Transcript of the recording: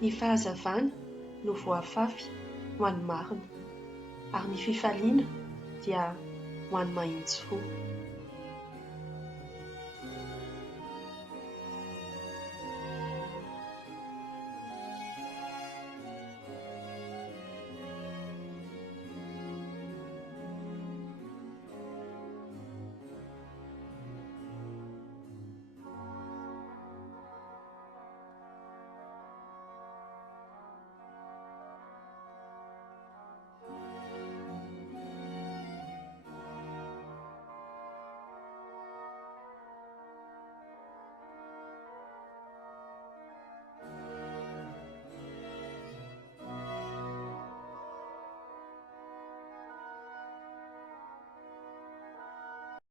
Ny fahazavana no voafafy ho an'ny marina, ary ny fifaliana dia ho an'ny mahitsy fo.